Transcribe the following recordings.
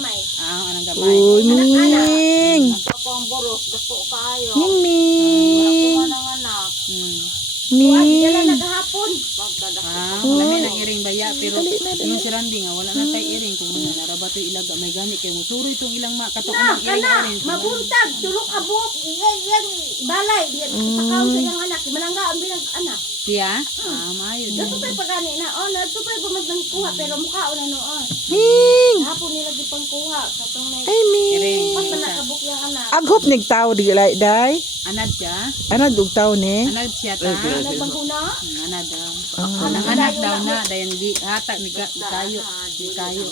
gamay. Ah, anang gamay. Uy, Ming. Ako ang boros, dako kayo. Ming, Ming. Wala ko anak. Hmm. Ming. naghapon. Pagkadako. Ah, lami ng iring baya pero yung si Randy nga wala na tay iring kung ano naraba to ilaga may gani kay mo suro itong ilang ma kato Na, ang iring kana, mabuntag, tulok abok, yan, balay, yan, ipakaw sa iyang anak, malangga ang bilang anak. Siya? Ah, maayo din. Dato pa'y pagani na, oh, dato pa'y bumagdang kuha, pero mukha o na noon. Ming. Pang kuha, sa itong na, Ay, Ming. Iring. pas manakabok yung anak. Aghop nig tao di lai day. Anad siya? Anad ug tao ni. Anad siya ta? Nagbangkuna, Hmm, Anad daw. Ah. Nang anak daw na dayon di hata ni ka- kayo. Kayo.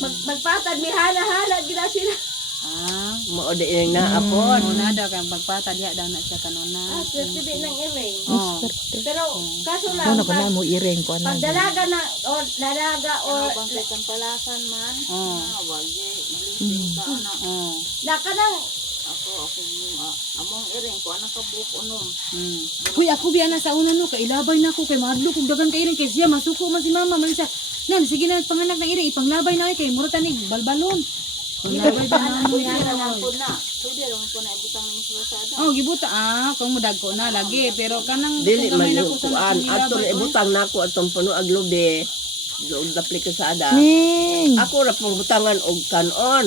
mag, magpatad, may hana-hana, gina sila. Ah, Mao di yung naapon. mo na daw kang pagpatad ya daw na siya kanona. Ah, swerte din ng iring. Oh. Pero, kaso Ano lang, na ko na pag, mo iring ko pag na. dalaga na, o dalaga, o, palasan man. Oh. Wagi, Mm. ka. Oh. na ka nang, Ako, ako yung ah, among iring ko, anak ka buok unom. Mm. Uy, ako biya na sa una no, kay ilabay na ako kay madlo kung dagan kay iring kay siya masuko man si mama man siya. Nan sige na panganak ng iring ipanglabay na ay kay muratan ni balbalon. Panglabay ba na mo na. Na. Oh, gibuta ah, kung mudag ko na lagi pero kanang Dili man na yung ko kuan. Ato na ibutang nako atong puno ag lubi. Doon dapli ka sa ada. Ming. Ako ra pang butangan og kanon.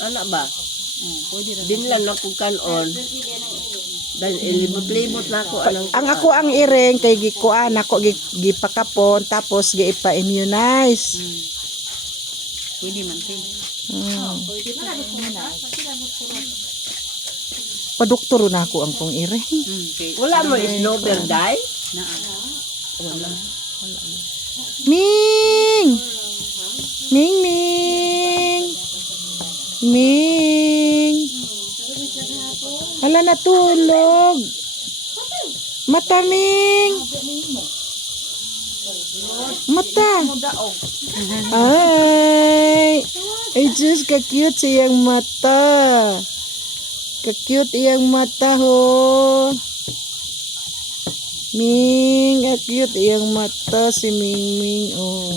Ana ba? Oh, pwede ra. Dinlan ako kanon. Dan ilibot-libot na ako anang Ang ako ang iring kay gikuan ako gi- gipakapon tapos gipa-immunize. Pwede man tin. Mm. Padoktor na ako ang kong iring. Mm, kay Wala mo snowbird dai? naa. Ming! Ming, Ming! Ming! Hala, natulog. Mata, Ming! Mata! Ay! Ay, Diyos, ka-cute siyang mata. Ka-cute iyang mata, ho. Ming, ka-cute iyang mata si Ming Ming, oh.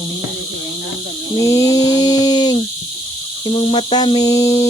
Ming! Imong mata, Ming!